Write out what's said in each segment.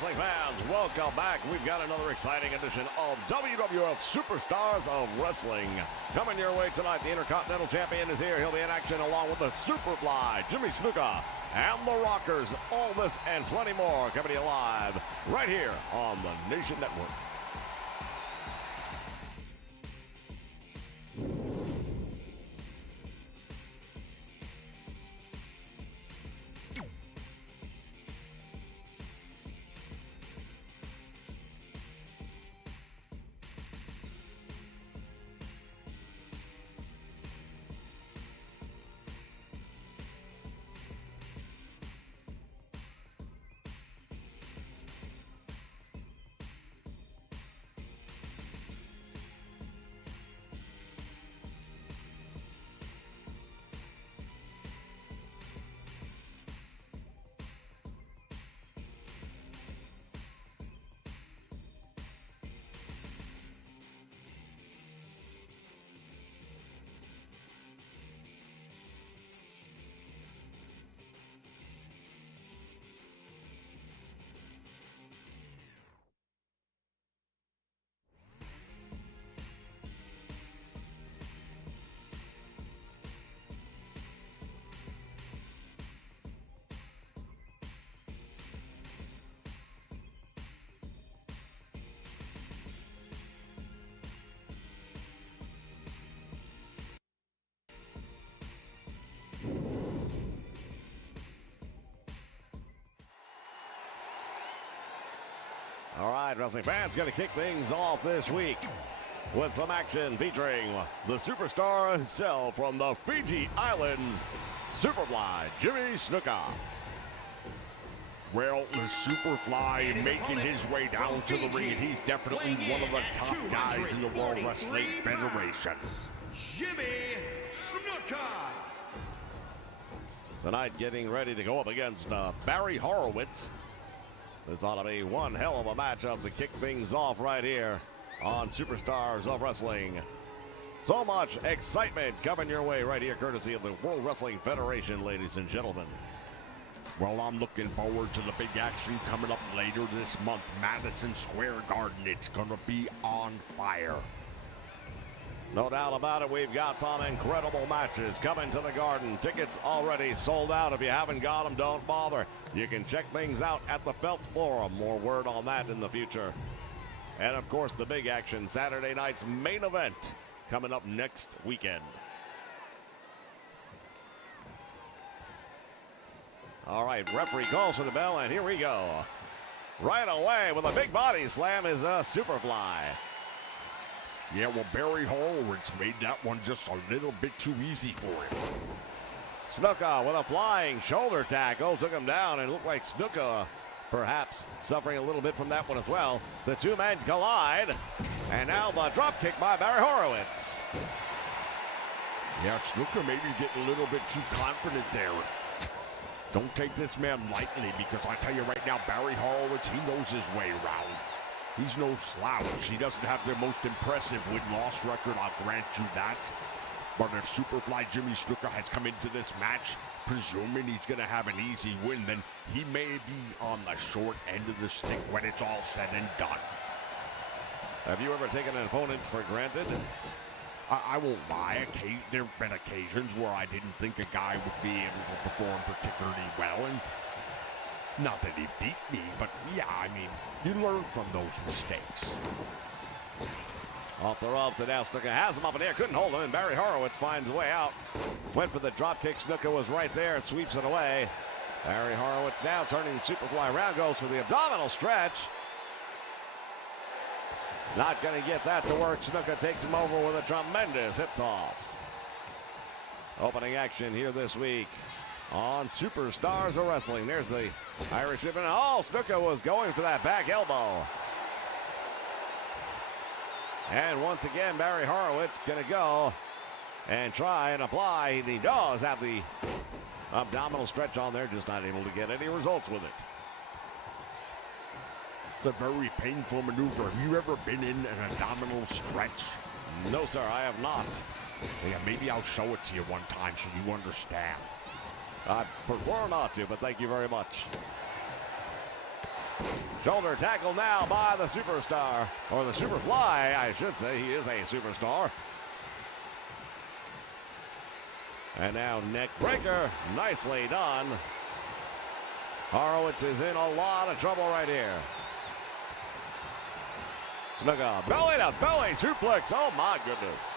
wrestling fans, welcome back. We've got another exciting edition of WWF Superstars of Wrestling. Coming your way tonight, the Intercontinental Champion is here. He'll be in action along with the Superfly, Jimmy Snuka, and the Rockers. All this and plenty more coming to you live right here on the Nation Network. All right, wrestling fans, going to kick things off this week with some action featuring the superstar himself from the Fiji Islands, Superfly, Jimmy Snuka. Well, the Superfly making his way down to the ring. He's definitely one of the top guys in the World Wrestling Federation. Jimmy Snuka. Tonight getting ready to go up against Barry Horowitz. This ought to be one hell of a matchup to kick things off right here on Superstars of Wrestling. So much excitement coming your way right here, courtesy of the World Wrestling Federation, ladies and gentlemen. Well, I'm looking forward to the big action coming up later this month. Madison Square Garden. It's going to be on fire. No doubt about it, we've got some incredible matches coming to the Garden. Tickets already sold out. If you haven't got them, don't bother. You can check things out at the Phelps Forum. More word on that in the future. And, of course, the big action, Saturday night's main event, coming up next weekend. All right, referee calls for the bell, and here we go. Right away with a big body slam is Superfly. Yeah, well, Barry Horowitz made that one just a little bit too easy for him. Snuka with a flying shoulder tackle took him down, and it looked like Snuka perhaps suffering a little bit from that one as well. The two men collide, and now the drop kick by Barry Horowitz. Yeah, Snuka maybe getting a little bit too confident there. Don't take this man lightly, because I tell you right now, Barry Horowitz, he knows his way around. He's no slouch. He doesn't have the most impressive win-loss record, I'll grant you that. But if Superfly Jimmy Snuka has come into this match, presuming he's going to have an easy win, then he may be on the short end of the stick when it's all said and done. Have you ever taken an opponent for granted? I won't lie. There have been occasions where I didn't think a guy would be able to perform particularly well, and not that he beat me, but yeah, I mean, you learn from those mistakes. Off the ropes, and now Snuka has him up in the air, couldn't hold him, and Barry Horowitz finds a way out. Went for the drop kick, Snuka was right there and sweeps it away. Barry Horowitz now turning Superfly around, goes for the abdominal stretch. Not going to get that to work. Snuka takes him over with a tremendous hip toss. Opening action here this week on Superstars of Wrestling. There's the Irish Whip. Oh, Snuka was going for that back elbow. And once again, Barry Horowitz going to go and try and apply. And he does have the abdominal stretch on there, just not able to get any results with it. It's a very painful maneuver. Have you ever been in an abdominal stretch? No, sir, I have not. Yeah, maybe I'll show it to you one time so you understand. I prefer not to, but thank you very much. Shoulder tackle now by the superstar, or the superfly, I should say. He is a superstar. And now neck breaker, nicely done. Horowitz is in a lot of trouble right here. Snuka, belly to belly suplex, oh my goodness.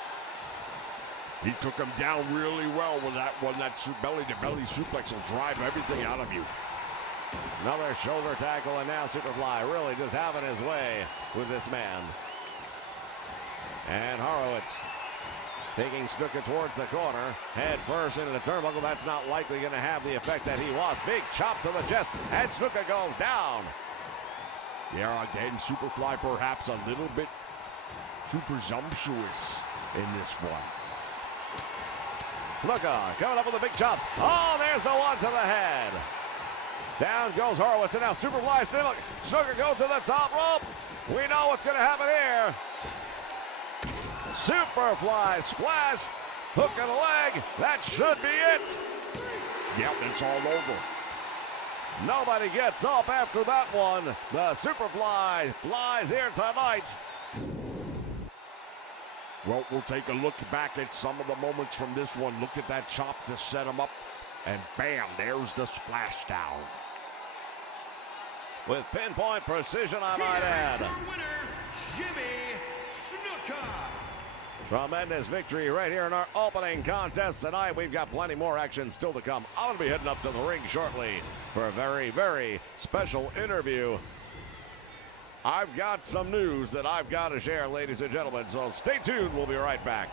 He took him down really well with that one. That belly-to-belly suplex will drive everything out of you. Another shoulder tackle, and now Superfly really just having his way with this man. And Horowitz taking Snuka towards the corner. Head first into the turnbuckle. That's not likely going to have the effect that he wants. Big chop to the chest, and Snuka goes down. Yeah, again, Superfly perhaps a little bit too presumptuous in this one. Snuka coming up with the big chops. Oh, there's the one to the head. Down goes Horowitz, and now Superfly still. Snuka goes to the top rope. We know what's going to happen here. Superfly splash, hook and a leg. That should be it. Yep, it's all over. Nobody gets up after that one. The Superfly flies here tonight. Well, we'll take a look back at some of the moments from this one. Look at that chop to set him up. And bam, there's the splashdown. With pinpoint precision, I might add. Your winner, Jimmy Snuka. Tremendous victory right here in our opening contest tonight. We've got plenty more action still to come. I'm going to be heading up to the ring shortly for a very, very special interview. I've got some news that I've got to share, ladies and gentlemen, so stay tuned. We'll be right back.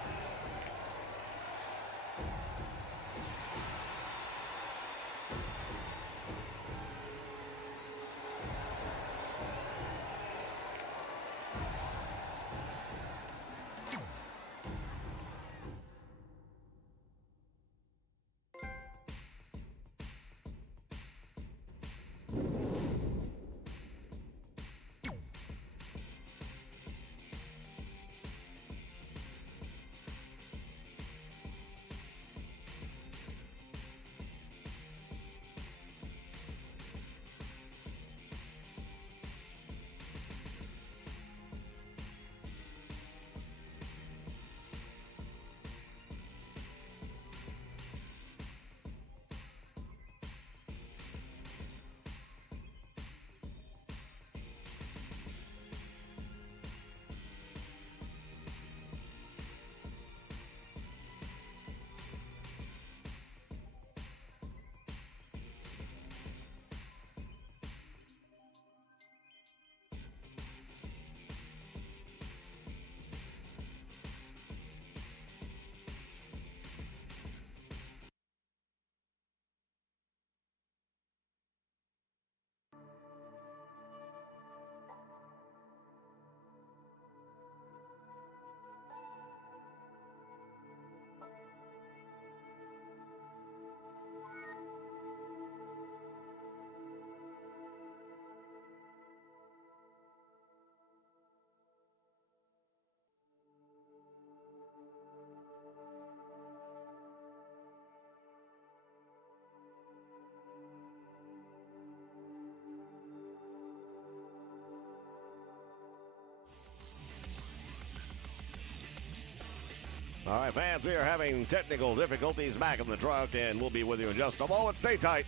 All right, fans, we are having technical difficulties back in the truck, and we'll be with you in just a moment. Stay tight.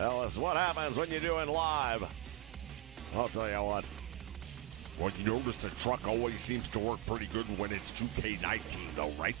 Well, it's what happens when you're doing live. I'll tell you what. Well, you notice the truck always seems to work pretty good when it's 2K19 though, right?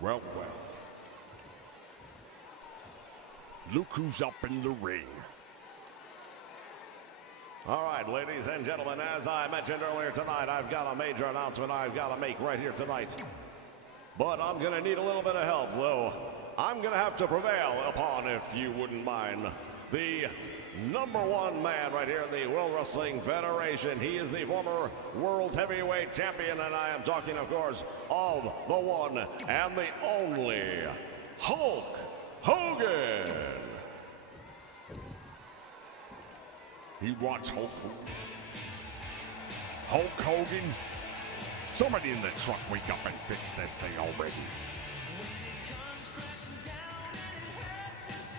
Well, well. Look who's up in the ring. All right, ladies and gentlemen, as I mentioned earlier tonight, I've got a major announcement I've got to make right here tonight. But I'm going to need a little bit of help, though. I'm going to have to prevail upon, if you wouldn't mind, the #1 man right here in the World Wrestling Federation. He is the former World Heavyweight Champion, and I am talking, of course, of the one and the only Hulk Hogan. He wants Hulk Hogan? Somebody in the truck wake up and fix this thing already.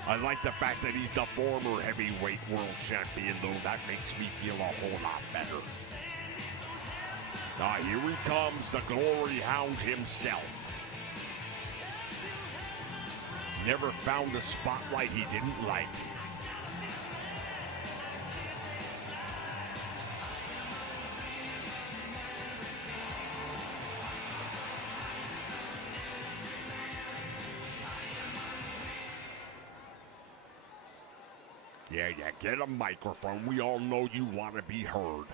I like the fact that he's the former heavyweight world champion, though. That makes me feel a whole lot better. Here he comes, the glory hound himself. Never found a spotlight he didn't like. Yeah, get a microphone. We all know you want to be heard.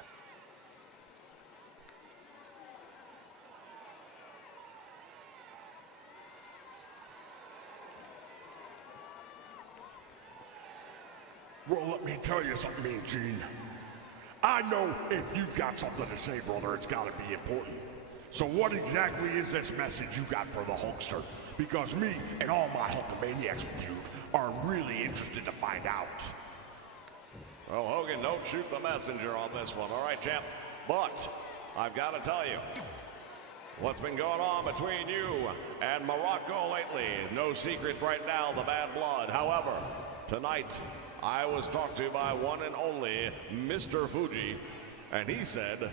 Well, let me tell you something, Mean Gene. I know if you've got something to say, brother, it's got to be important. So what exactly is this message you got for the Hulkster? Because me and all my Hulkamaniacs with you are really interested to find out. Well, Hogan, don't shoot the messenger on this one, all right, champ? But I've got to tell you, what's been going on between you and Morocco lately, no secret right now, the bad blood. However, tonight, I was talked to by one and only Mr. Fuji, and he said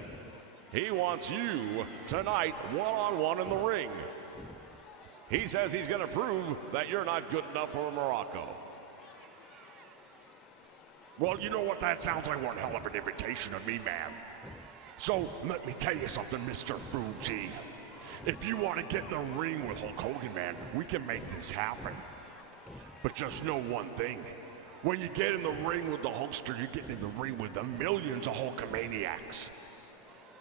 he wants you tonight one-on-one in the ring. He says he's going to prove that you're not good enough for Morocco. Well, you know what? That sounds like one hell of an invitation to me, man. So, let me tell you something, Mr. Fuji. If you want to get in the ring with Hulk Hogan, man, we can make this happen. But just know one thing. When you get in the ring with the Hulkster, you're getting in the ring with the millions of Hulkamaniacs.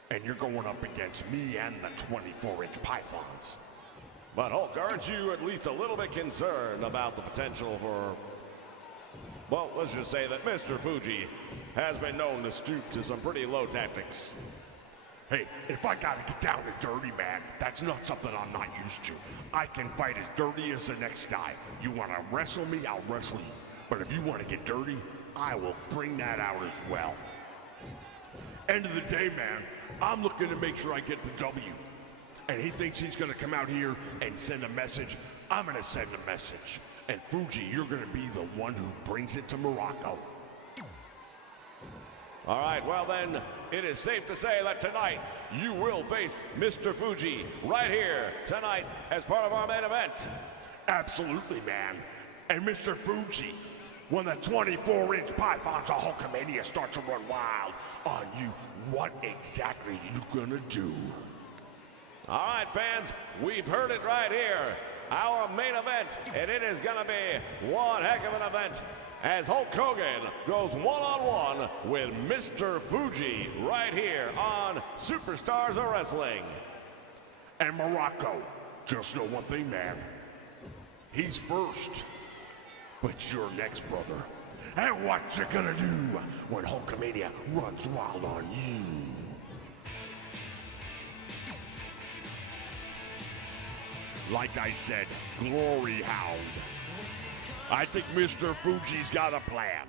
And you're going up against me and the 24-inch Pythons. But Hulk, aren't you at least a little bit concerned about the potential for, well, let's just say that Mr. Fuji has been known to stoop to some pretty low tactics. Hey, if I gotta get down and dirty, man, that's not something I'm not used to. I can fight as dirty as the next guy. You wanna wrestle me, I'll wrestle you. But if you wanna get dirty, I will bring that out as well. End of the day, man, I'm looking to make sure I get the W. And he thinks he's gonna come out here and send a message. I'm gonna send a message. And Fuji, you're gonna be the one who brings it to Morocco. All right, well then, it is safe to say that tonight you will face Mr. Fuji right here tonight as part of our main event. Absolutely, man. And Mr. Fuji, when the 24-inch pythons of Hulkamania start to run wild on you, what exactly you gonna do? All right, fans, we've heard it right here. Our main event, and it is going to be one heck of an event as Hulk Hogan goes one-on-one with Mr. Fuji right here on Superstars of Wrestling. And Morocco, just know one thing, man. He's first, but you're next, brother. And what you gonna do when Hulkamania runs wild on you? Like I said, Glory Hound. I think Mr. Fuji's got a plan.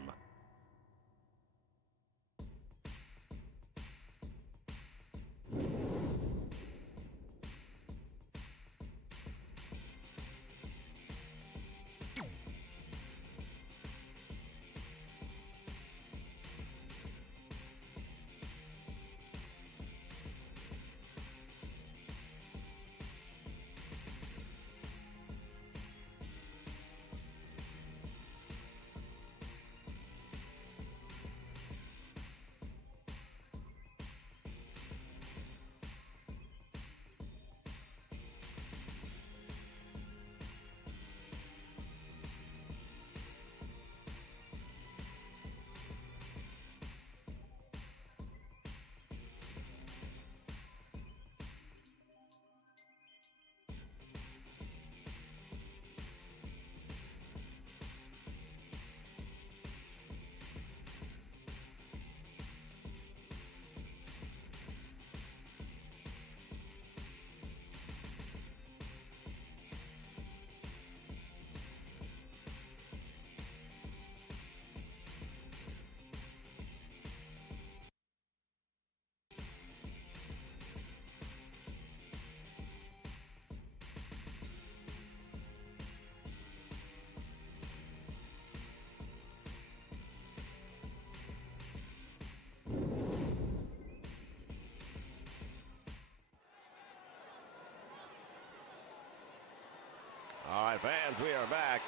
All right, fans, we are back.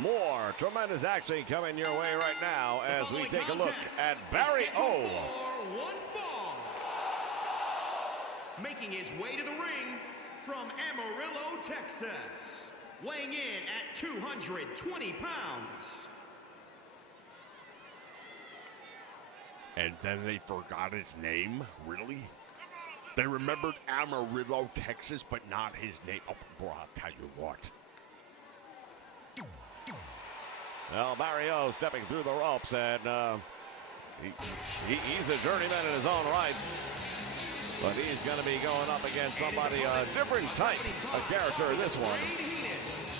More tremendous action coming your way right now as we take a look at Barry O. One fall. Making his way to the ring from Amarillo, Texas. Weighing in at 220 pounds. And then they forgot his name? Really? They remembered Amarillo, Texas, but not his name. Oh, bro, I'll tell you what. Well, Barry O stepping through the ropes, and he's a journeyman in his own right. But he's going to be going up against somebody, a different type of character in this one.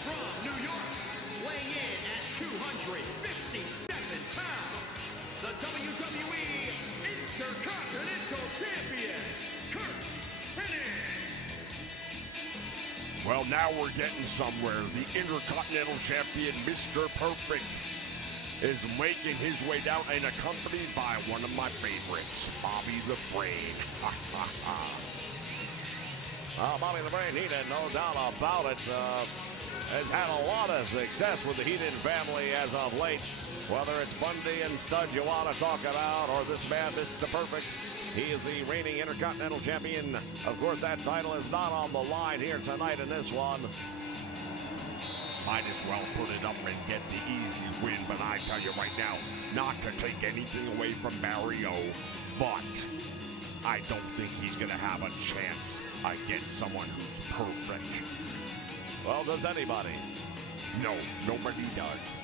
From New York, weighing in at 257 pounds, the WWE Intercontinental Champion, Kurt Hennig. Well, now we're getting somewhere. The Intercontinental Champion, Mr. Perfect, is making his way down and accompanied by one of my favorites, Bobby the Brain. Bobby the Brain Heenan, no doubt about it, has had a lot of success with the Heenan family as of late. Whether it's Bundy and Stud you want to talk about, or this man, Mr. Perfect, he is the reigning Intercontinental Champion. Of course, that title is not on the line here tonight in this one. Might as well put it up and get the easy win, but I tell you right now, not to take anything away from Barry O, but I don't think he's going to have a chance against someone who's perfect. Well, does anybody? No, nobody does.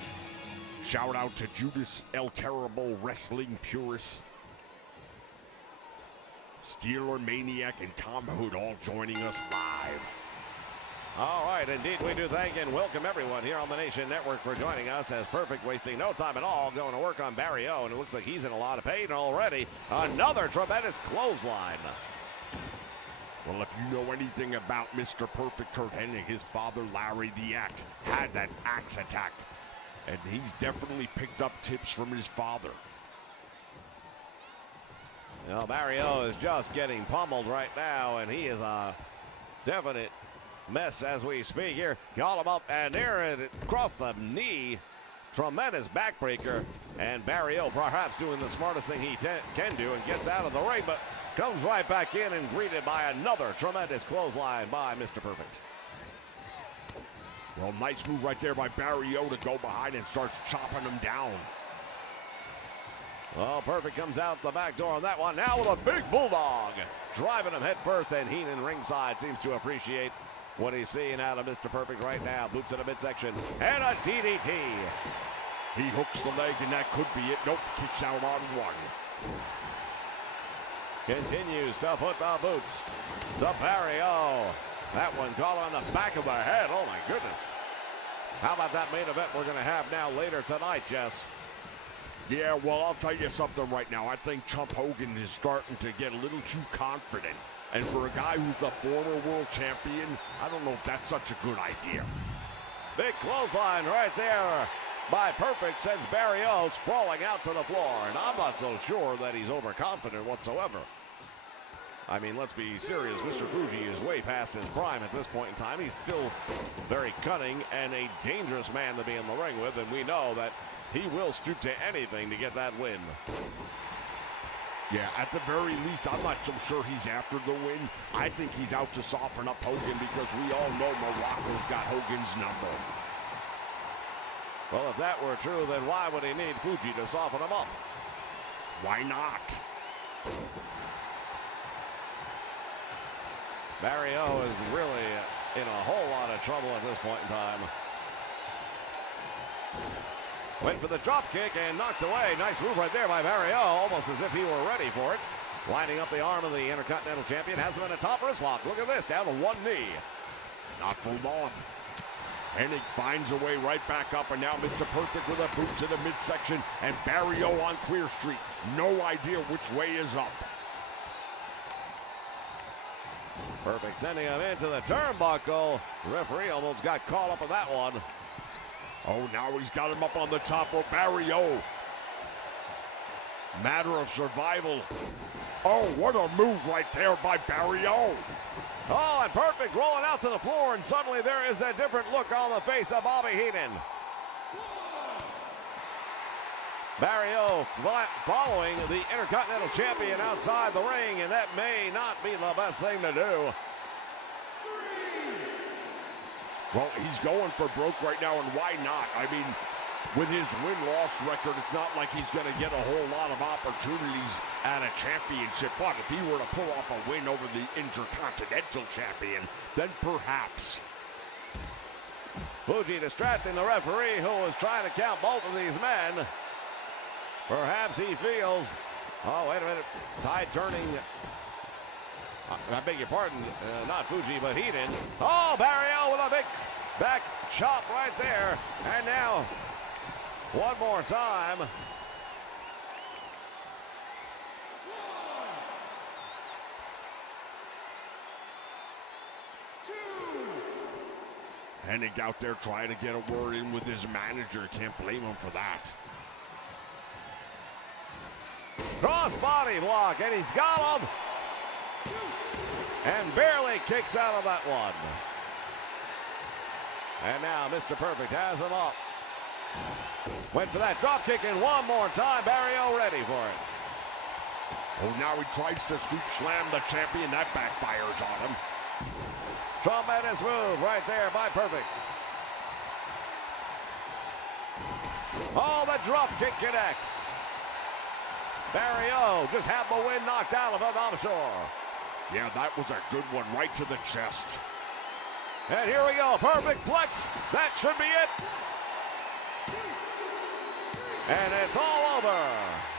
Shout out to Judas El Terrible, wrestling purist, Steeler Maniac, and Tom Hood all joining us live. All right, indeed, we do thank and welcome everyone here on the Nation Network for joining us as Perfect, wasting no time at all, going to work on Barry O, and it looks like he's in a lot of pain already. Another tremendous clothesline. Well, if you know anything about Mr. Perfect Kurt Hennig, his father, Larry the Axe, had that axe attack. And he's definitely picked up tips from his father. Well, Barry O is just getting pummeled right now, and he is a definite mess as we speak here. Call him up, and there across the knee Tremendous backbreaker. And Barry O perhaps doing the smartest thing he can do and gets out of the ring, but comes right back in and greeted by another tremendous clothesline by Mr. Perfect. Well, nice move right there by Barry O to go behind and starts chopping him down. Well, Perfect comes out the back door on that one. Now with a big bulldog. Driving him head first, and Heenan ringside seems to appreciate what he's seeing out of Mr. Perfect right now. Boots to the midsection. And a DDT. He hooks the leg, and that could be it. Nope, kicks out on one. Continues to put the boots to Barry O. That one caught on the back of the head. Oh, my goodness. How about that main event we're going to have now later tonight, Jess? Yeah, well, I'll tell you something right now. I think Chump Hogan is starting to get a little too confident. And for a guy who's the former world champion, I don't know if that's such a good idea. Big clothesline right there by Perfect sends Barry O sprawling out to the floor. And I'm not so sure that he's overconfident whatsoever. I mean, let's be serious. Mr. Fuji is way past his prime at this point in time. He's still very cunning and a dangerous man to be in the ring with. And we know that he will stoop to anything to get that win. Yeah, at the very least, I'm not so sure he's after the win. I think he's out to soften up Hogan because we all know Morocco's got Hogan's number. Well, if that were true, then why would he need Fuji to soften him up? Why not? Barry O is really in a whole lot of trouble at this point in time. Went for the drop kick and knocked away. Nice move right there by Barry O, almost as if he were ready for it. Lining up the arm of the Intercontinental Champion, has him in a top wrist lock. Look at this, down to one knee. Not for long. Hennig finds a way right back up, and now Mr. Perfect with a boot to the midsection, and Barry O on Queer Street. No idea which way is up. Perfect sending him into the turnbuckle. The referee almost got caught up in that one. Oh, now he's got him up on the top rope. Barry O. Matter of survival. Oh, what a move right there by Barry O. Oh, and Perfect rolling out to the floor, and suddenly there is a different look on the face of Bobby Heenan. Barry O following the Intercontinental Champion outside the ring, and that may not be the best thing to do. Well, he's going for broke right now, and why not? I mean, with his win-loss record, it's not like he's going to get a whole lot of opportunities at a championship. But if he were to pull off a win over the Intercontinental Champion, then perhaps. Fuji distracting the referee, who was trying to count both of these men. Perhaps he feels, oh, wait a minute, tide turning. I beg your pardon, not Fuji, but Heenan. Oh, Barry O with a big back chop right there. And now, one more time. Hennig out there trying to get a word in with his manager. Can't blame him for that. Cross body block, and he's got him. And barely kicks out of that one. And now Mr. Perfect has him up. Went for that drop kick, and one more time. Barry O ready for it. Oh, now he tries to scoop slam the champion. That backfires on him. Tremendous move right there by Perfect. Oh, the drop kick connects. Barry O just had the wind knocked out of him, I'm sure. Yeah, that was a good one, right to the chest. And here we go, Perfect Plex. That should be it. And it's all over.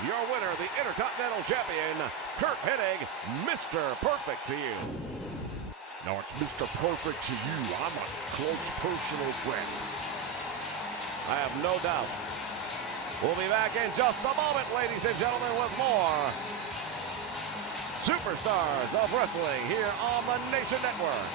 Your winner, the Intercontinental Champion, Curt Hennig, Mr. Perfect to you. No, it's Mr. Perfect to you. I'm a close personal friend. I have no doubt. We'll be back in just a moment, ladies and gentlemen, with more Superstars of Wrestling here on the Nation Network.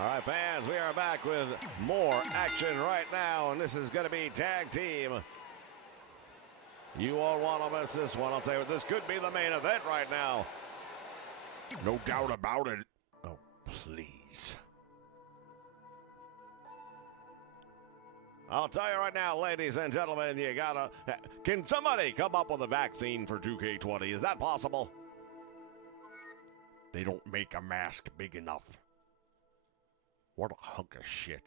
All right, fans, we are back with more action right now, and this is going to be tag team. You won't want to miss this one. I'll tell you what, this could be the main event right now. No doubt about it. Oh, please. I'll tell you right now, ladies and gentlemen, you gotta... Can somebody come up with a vaccine for 2K20? Is that possible? They don't make a mask big enough. What a hunk of shit.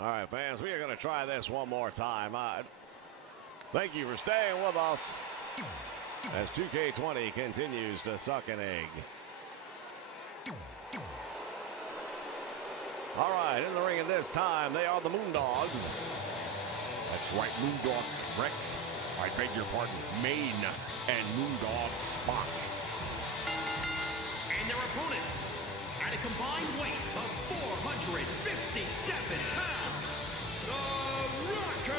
All right, fans, we are going to try this one more time. Thank you for staying with us as 2K20 continues to suck an egg. All right, in the ring at this time, they are the Moondogs. That's right, Moondogs Rex. I beg your pardon, Maine and Moondog Spot. And their opponents, at a combined weight of 457 pounds, the Rockers.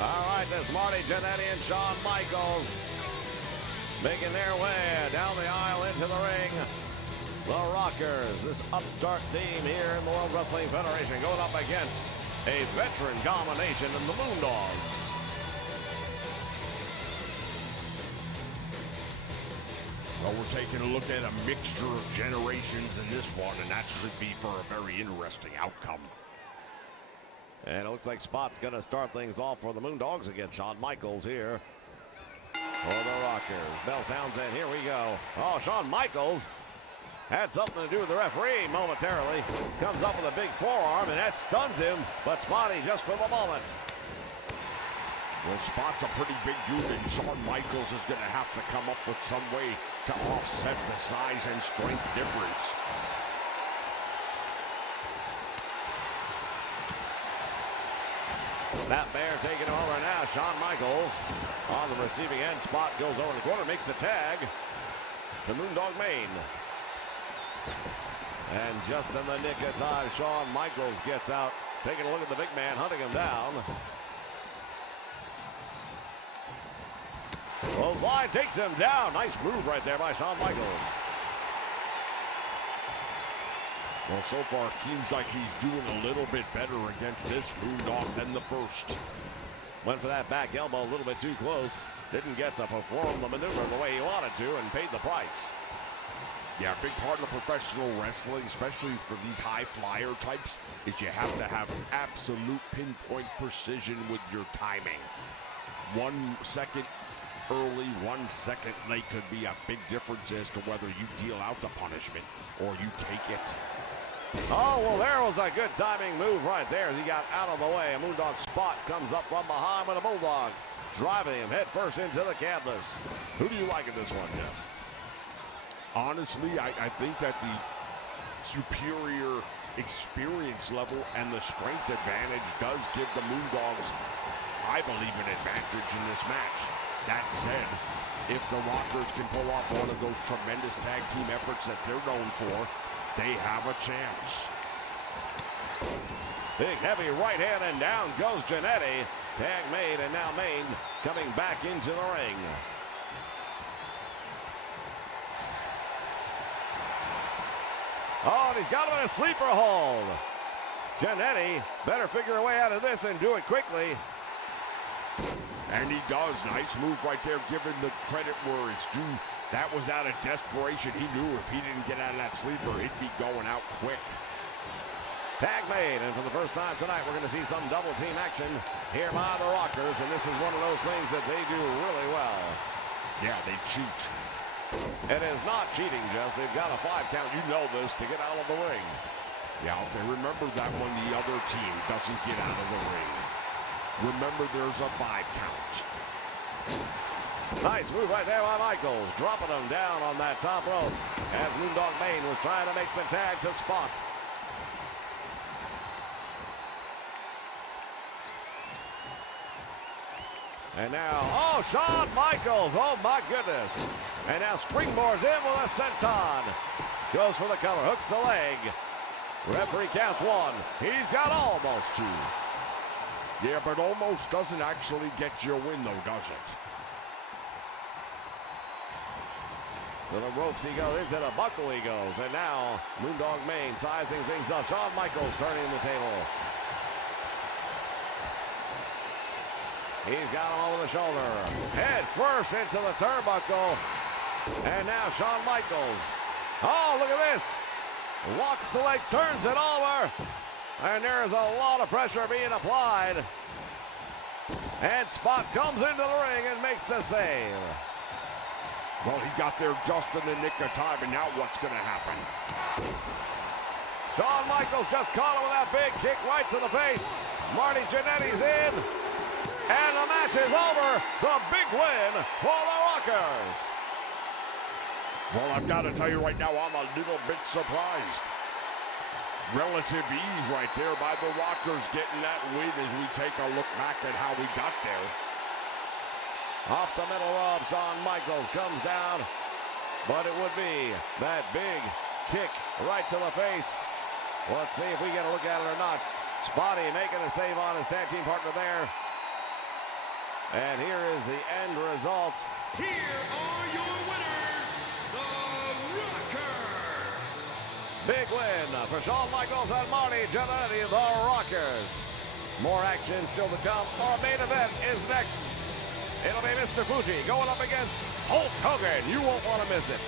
All right, that's Marty Jannetty and Shawn Michaels making their way down the aisle into the ring. The Rockers, this upstart team here in the World Wrestling Federation, going up against a veteran combination in the Moondogs. Well, we're taking a look at a mixture of generations in this one, and that should be for a very interesting outcome. And it looks like Spot's going to start things off for the Moondogs against Shawn Michaels here for the Rockers. Bell sounds in. Here we go. Oh, Shawn Michaels Had something to do with the referee momentarily. Comes up with a big forearm, and that stuns him, but Spotty just for the moment. Well, Spot's a pretty big dude, and Shawn Michaels is going to have to come up with some way to offset the size and strength difference. Snap Bear taking over now. Shawn Michaels on the receiving end. Spot goes over the corner, makes a tag to Moondog Maine. And just in the nick of time, Shawn Michaels gets out, taking a look at the big man, hunting him down. Clothesline takes him down. Nice move right there by Shawn Michaels. Well, so far it seems like he's doing a little bit better against this Moondog than the first. Went for that back elbow a little bit too close. Didn't get to perform the maneuver the way he wanted to and paid the price. Yeah, a big part of professional wrestling, especially for these high flyer types, is you have to have absolute pinpoint precision with your timing. 1 second early, 1 second late could be a big difference as to whether you deal out the punishment or you take it. Oh, well, there was a good timing move right there. He got out of the way. A Moondog Spot comes up from behind with a Bulldog, driving him head first into the canvas. Who do you like in this one, Jess? Honestly, I think that the superior experience level and the strength advantage does give the Moondogs, I believe, an advantage in this match. That said, if the Rockers can pull off one of those tremendous tag team efforts that they're known for, they have a chance. Big heavy right hand, and down goes Jannetty. Tag made, and now Maine coming back into the ring. Oh, and he's got him in a sleeper hold. Jannetty better figure a way out of this and do it quickly. And he does. Nice move right there, giving the credit where it's due. That was out of desperation. He knew if he didn't get out of that sleeper, he'd be going out quick. Tag made, and for the first time tonight, we're going to see some double team action here by the Rockers, and this is one of those things that they do really well. Yeah, they cheat. It is not cheating, Jess. They've got a 5 count. You know this to get out of the ring. Yeah, okay, remember that when the other team doesn't get out of the ring. Remember there's a 5 count. Nice move right there by Michaels, dropping him down on that top rope as Moondog Maine was trying to make the tag to Spot. And now, oh, Shawn Michaels, oh my goodness. And now springboards in with a senton. Goes for the cover, hooks the leg. Referee counts 1. He's got almost 2. Yeah, but almost doesn't actually get you a win though, does it? To the ropes he goes, into the buckle he goes. And now, Moondog Maine sizing things up. Shawn Michaels turning the table. He's got him over the shoulder. Head first into the turnbuckle. And now Shawn Michaels. Oh, look at this. Walks the leg, turns it over. And there is a lot of pressure being applied. And Spot comes into the ring and makes the save. Well, he got there just in the nick of time, and now what's going to happen? Shawn Michaels just caught him with that big kick right to the face. Marty Jannetty's in. And the match is over. The big win for the Rockers. Well, I've got to tell you right now, I'm a little bit surprised. Relative ease right there by the Rockers getting that win as we take a look back at how we got there. Off the middle rope, Shawn Michaels comes down. But it would be that big kick right to the face. Let's see if we get a look at it or not. Spotty making a save on his tag team partner there. And here is the end result. Here are your winners, the Rockers. Big win for Shawn Michaels and Marty Jannetty, the Rockers. More action still to come. Our main event is next. It'll be Mr. Fuji going up against Hulk Hogan. You won't want to miss it.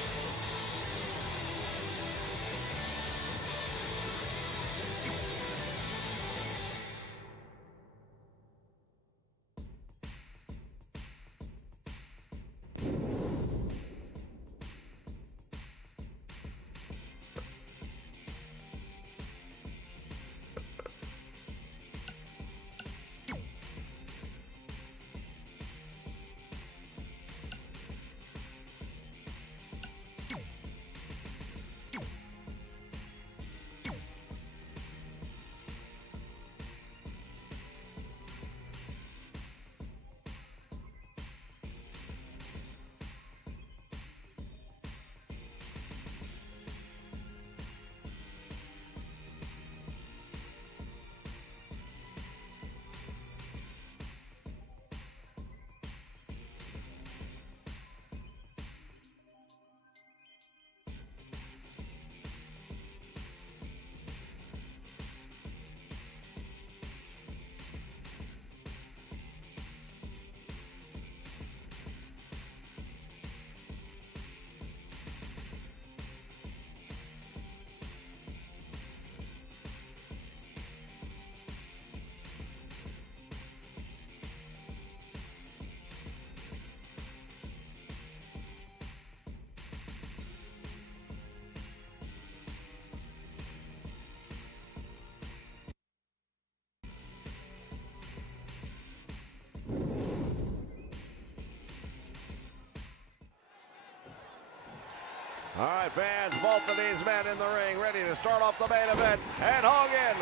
right, fans, both of these men in the ring ready to start off the main event. And Hogan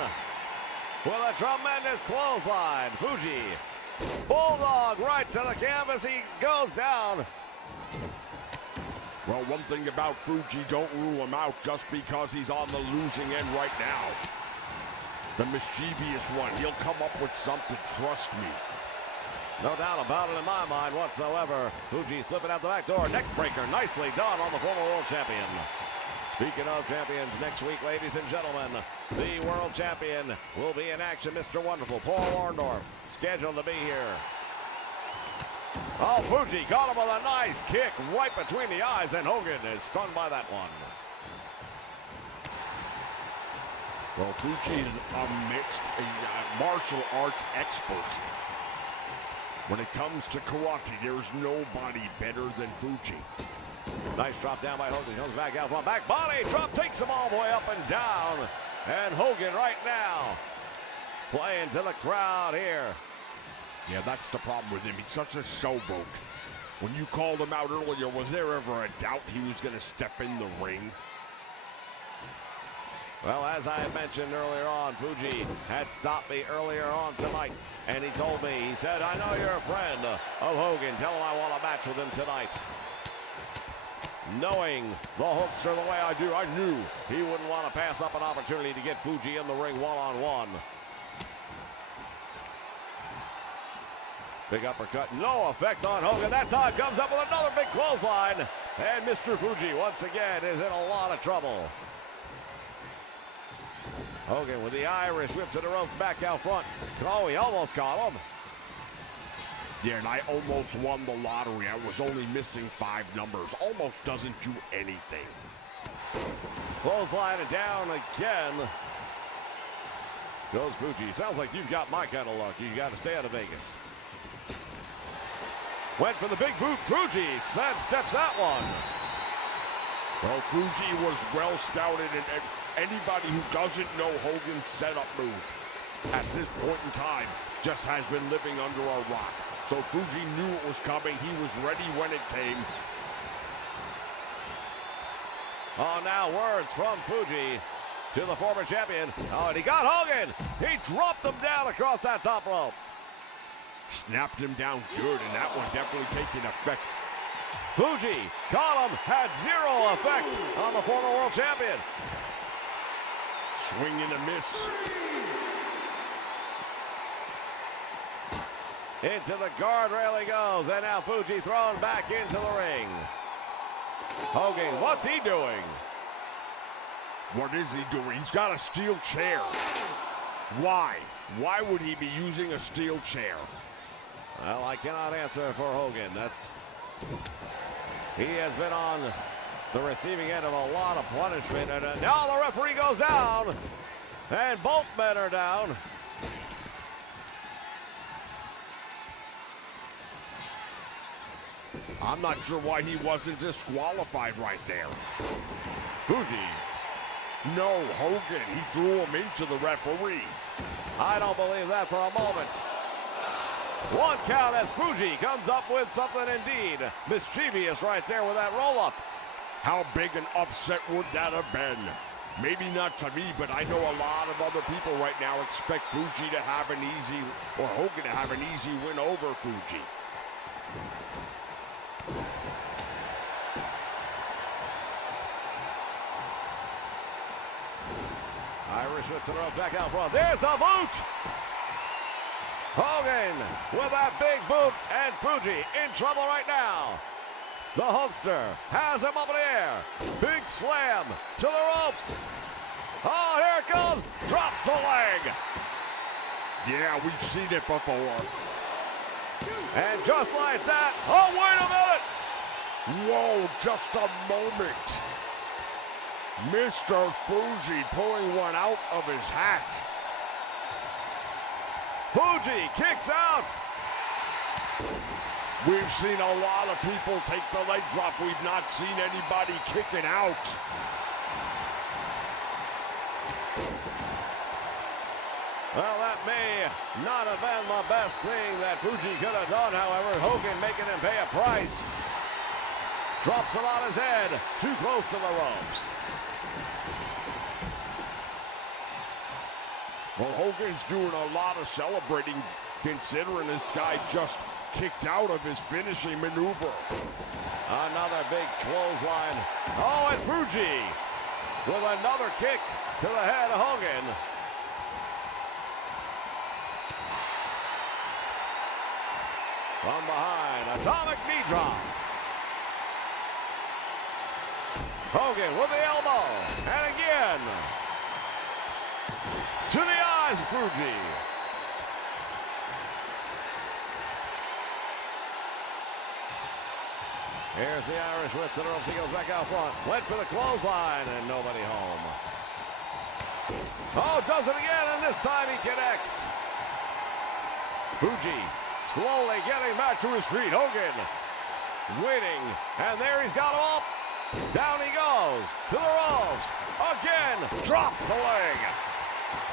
with a tremendous clothesline. Fuji, bulldog right to the canvas. He goes down. Well, one thing about Fuji, don't rule him out just because he's on the losing end right now. The mischievous one, he'll come up with something, trust me. No doubt about it in my mind whatsoever. Fuji slipping out the back door. Neck breaker, nicely done on the former world champion. Speaking of champions, next week, ladies and gentlemen, the world champion will be in action, Mr. Wonderful, Paul Orndorff, scheduled to be here. Oh, Fuji caught him with a nice kick right between the eyes, and Hogan is stunned by that one. Well, Fuji is a martial arts expert. When it comes to karate, there's nobody better than Fuji. Nice drop down by Hogan. Comes back out front. Back body drop takes him all the way up and down. And Hogan right now playing to the crowd here. Yeah, that's the problem with him. He's such a showboat. When you called him out earlier, was there ever a doubt he was going to step in the ring? Well, as I had mentioned earlier on, Fuji had stopped me earlier on tonight, and he told me, he said, I know you're a friend of Hogan. Tell him I want a match with him tonight. Knowing the Hulkster the way I do, I knew he wouldn't want to pass up an opportunity to get Fuji in the ring one-on-one. Big uppercut, no effect on Hogan. That's how it comes up with another big clothesline. And Mr. Fuji, once again, is in a lot of trouble. Hogan with the Irish whip to the ropes, back out front. Oh, he almost caught him. Yeah, and I almost won the lottery. I was only missing 5 numbers. Almost doesn't do anything. Clothesline it down again. Goes Fuji. Sounds like you've got my kind of luck. You got to stay out of Vegas. Went for the big boot. Fuji steps that one. Well, Fuji was well scouted, and anybody who doesn't know Hogan's setup move at this point in time just has been living under a rock. So Fuji knew it was coming. He was ready when it came. Oh, now words from Fuji to the former champion. Oh, and he got Hogan. He dropped him down across that top rope. Snapped him down good, and that one definitely taking effect. Fuji caught him, had 0 effect on the former world champion. Swing and a miss. Into the guardrail he goes, and now Fuji thrown back into the ring. Hogan, what's he doing? What is he doing? He's got a steel chair. Why? Why would he be using a steel chair? Well, I cannot answer for Hogan. He has been on the receiving end of a lot of punishment. And now the referee goes down. And both men are down. I'm not sure why he wasn't disqualified right there. Fuji. No, Hogan. He threw him into the referee. I don't believe that for a moment. 1 count as Fuji comes up with something indeed mischievous right there with that roll-up. How big an upset would that have been? Maybe not to me, but I know a lot of other people right now expect Fuji to have an easy, or Hogan to have an easy win over Fuji. Irish whip to the rope, back out front. There's a boot! Hogan with that big boot, and Fuji in trouble right now. The Hulkster has him up in the air. Big slam to the ropes. Oh, here it comes. Drops the leg. Yeah, we've seen it before. And just like that, oh, wait a minute. Whoa, just a moment. Mr. Fuji pulling one out of his hat. Fuji kicks out. We've seen a lot of people take the leg drop. We've not seen anybody kicking out. Well, that may not have been the best thing that Fuji could have done. However, Hogan making him pay a price. Drops him on his head. Too close to the ropes. Well, Hogan's doing a lot of celebrating considering this guy just kicked out of his finishing maneuver. Another big clothesline. Oh, and Fuji with another kick to the head of Hogan. From behind, atomic knee drop. Hogan with the elbow, and again. To the eyes, Fuji. Here's the Irish whip to the ropes. He goes back out front. Went for the clothesline, and nobody home. Oh, does it again, and this time he connects. Fuji slowly getting back to his feet. Hogan waiting, and there he's got him up. Down he goes to the ropes. Again, drops the leg.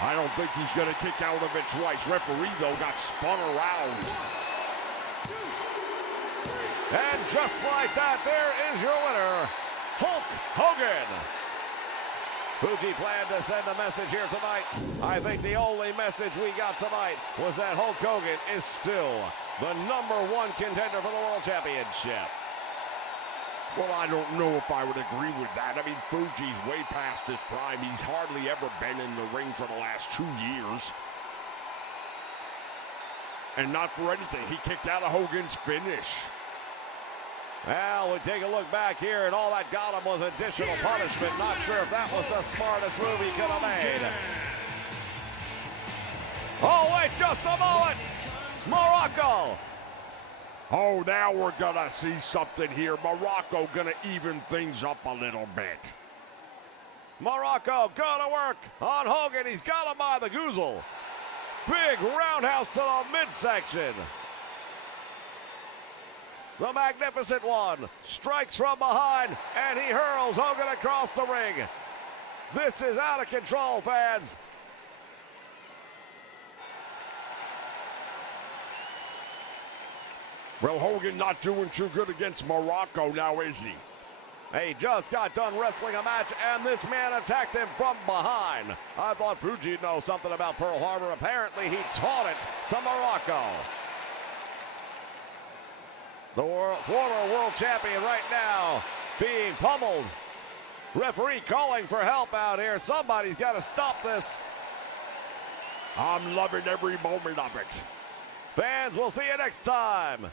I don't think he's going to kick out of it twice. Referee, though, got spun around. And just like that, there is your winner, Hulk Hogan. Fuji planned to send a message here tonight. I think the only message we got tonight was that Hulk Hogan is still the #1 contender for the World Championship. Well, I don't know if I would agree with that. I mean, Fuji's way past his prime. He's hardly ever been in the ring for the last 2 years. And not for anything, he kicked out of Hogan's finish. Well, we take a look back here, and all that got him was additional punishment. Not sure if that was the smartest move he could have made. Oh, wait just a moment. Morocco. Oh, now we're going to see something here. Morocco going to even things up a little bit. Morocco going to work on Hogan. He's got him by the goozle. Big roundhouse to the midsection. The Magnificent One strikes from behind, and he hurls Hogan across the ring. This is out of control, fans. Well, Hogan not doing too good against Morocco now, is he? He just got done wrestling a match, and this man attacked him from behind. I thought Fuji'd know something about Pearl Harbor. Apparently, he taught it to Morocco. The former world champion right now being pummeled. Referee calling for help out here. Somebody's got to stop this. I'm loving every moment of it. Fans, we'll see you next time.